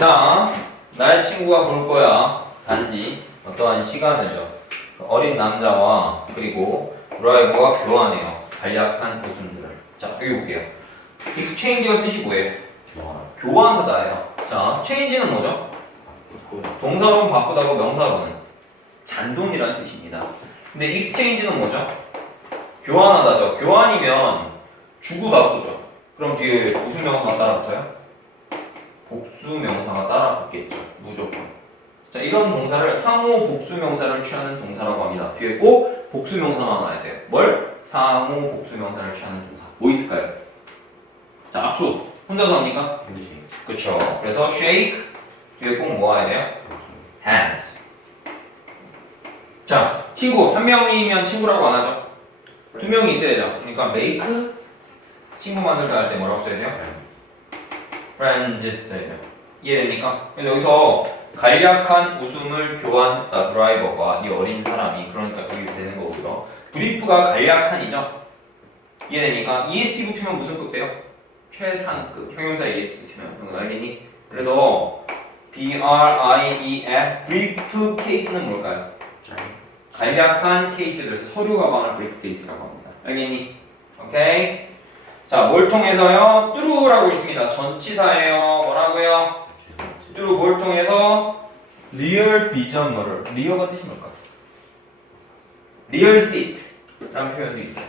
자, 나의 친구가 볼 거야. 단지 어떠한 시간을요. 어린 남자와 그리고 드라이버가 교환해요. 간략한 웃음들을. 자, 여기 볼게요. exchange가 뜻이 뭐예요? 교환하다예요. 자, change는 뭐죠? 동사로는 바꾸다고 명사로는 잔돈이라는 뜻입니다. 근데 exchange는 뭐죠? 교환하다죠. 교환이면 주고받고죠. 그럼 뒤에 무슨 명사가 따라 붙어요? 복수 명사가 따라 붙겠죠. 무조건. 자, 이런 동사를 상호 복수 명사를 취하는 동사라고 합니다. 뒤에 꼭 복수 명사가 나와야 돼요. 뭘? 상호 복수 명사를 취하는 동사. 뭐 있을까요? 자, 악수. 혼자서 합니까? 그쵸. 그래서 shake 뒤에 꼭 뭐 와야 돼요? hands. 자, 친구 한 명이면 친구라고 안 하죠? 두 명이 있어야죠. 그러니까 make 친구 만들다 할 때 뭐라고 써야 돼요? 돼요. 이해됩니까? 여기서 간략한 웃음을 교환했다 드라이버가 이 어린 사람이 그러니까 여기 되는 거고요. 브리프가 간략한이죠. 이해됩니까? EST 붙으면 무슨 급 돼요? 최상급 형용사 EST 붙으면 이거 알겠니? 그래서 B R I E F brief case는 뭘까요? 간략한 케이스를 서류 가방을 브리프 케이스라고 합니다. 알겠니? 오케이. 자, 뭘 통해서요? 뚜루라고 있습니다. 전치사예요. 뭐라고요? 뚜루 뭘 통해서? 리얼 비전 뭐를? 리어가 뜻이 뭘까? 리얼 시트라는 표현도 있어요.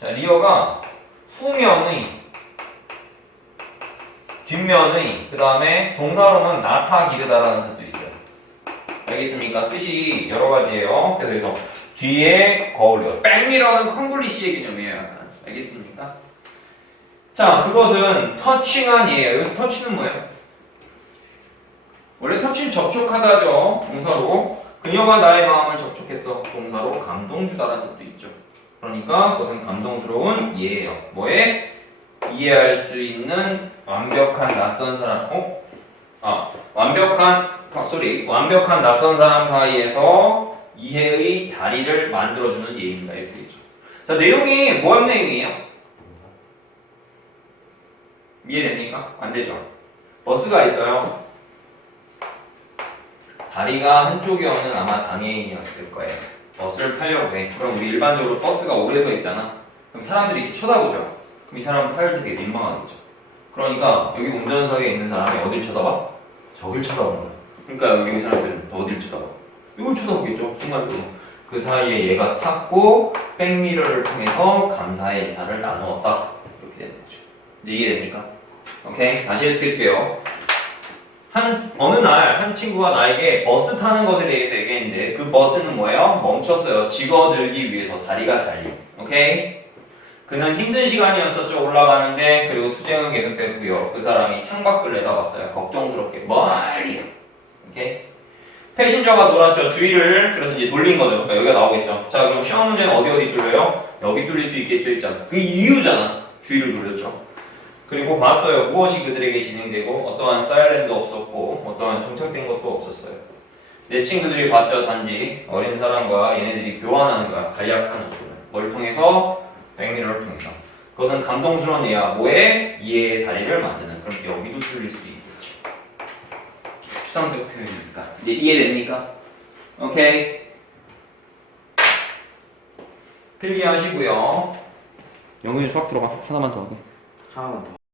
자, 리어가 후면의 뒷면의 그 다음에 동사로는 나타 기르다라는 뜻도 있어요. 알겠습니까? 뜻이 여러 가지예요. 그래서 뒤에 거울이요. 백미러는 콩글리시의 개념이에요. 알겠습니까? 자, 그것은 터칭한이에요. 여기서 터치는 뭐예요? 원래 터치는 접촉하다죠. 동사로. 그녀가 나의 마음을 접촉했어. 동사로 감동주다라는 뜻도 있죠. 그러니까 그것은 감동스러운 이해예요. 뭐에? 이해할 수 있는 완벽한 낯선 사람. 어? 아, 완벽한 아, 소리. 완벽한 낯선 사람 사이에서 이해의 다리를 만들어주는 예입니다. 이렇게 되죠. 자, 내용이 뭐한 내용이에요? 이해됩니까? 안 되죠. 버스가 있어요. 다리가 한쪽이 없는 아마 장애인이었을 거예요. 버스를 타려고 해. 그럼 우리 일반적으로 버스가 오래 서 있잖아. 그럼 사람들이 이렇게 쳐다보죠. 그럼 이 사람은 탈때 되게 민망하겠죠. 그러니까 여기 운전석에 있는 사람이 어딜 쳐다봐? 저길 쳐다보는 거야. 그러니까 여기 사람들은 더 어딜 쳐다봐? 이걸 쳐다보겠죠. 순간적으로. 그 사이에 얘가 탔고 백미러를 통해서 감사의 인사를 나누었다. 이렇게 되는 거죠. 이제 이해됩니까? 오케이. 다시 해석해줄게요. 한 어느 날 한 친구가 나에게 버스 타는 것에 대해서 얘기했는데 그 버스는 뭐예요? 멈췄어요. 집어들기 위해서 다리가 잘림. 오케이? 그는 힘든 시간이었었죠. 올라가는데 그리고 투쟁은 계속됐고요. 그 사람이 창밖을 내다봤어요. 걱정스럽게 멀리. 오케이? 패신저가 돌았죠. 주위를 그래서 이제 돌린 거죠. 그러니까 여기가 나오겠죠. 자 그럼 시험 문제는 어디 어디 뚫려요? 여기 뚫릴 수 있겠죠. 있잖아. 그 이유잖아. 주위를 돌렸죠. 그리고 봤어요. 무엇이 그들에게 진행되고 어떠한 사이렌도 없었고 어떠한 정착된 것도 없었어요. 내 친구들이 봤죠. 단지 어린 사람과 얘네들이 교환하는 거야. 간략한 웃음을. 뭘 통해서? 백미러를 통해서. 그것은 감동스러운 이야. 뭐에? 이해의 다리를 만드는. 그럼 여기도 틀릴 수도 있겠 죠. 추상적 표현이니까. 이제 이해됩니까? 오케이. 필기하시고요. 영훈이 수학 들어가. 하나만 더 하게. 하나만 더.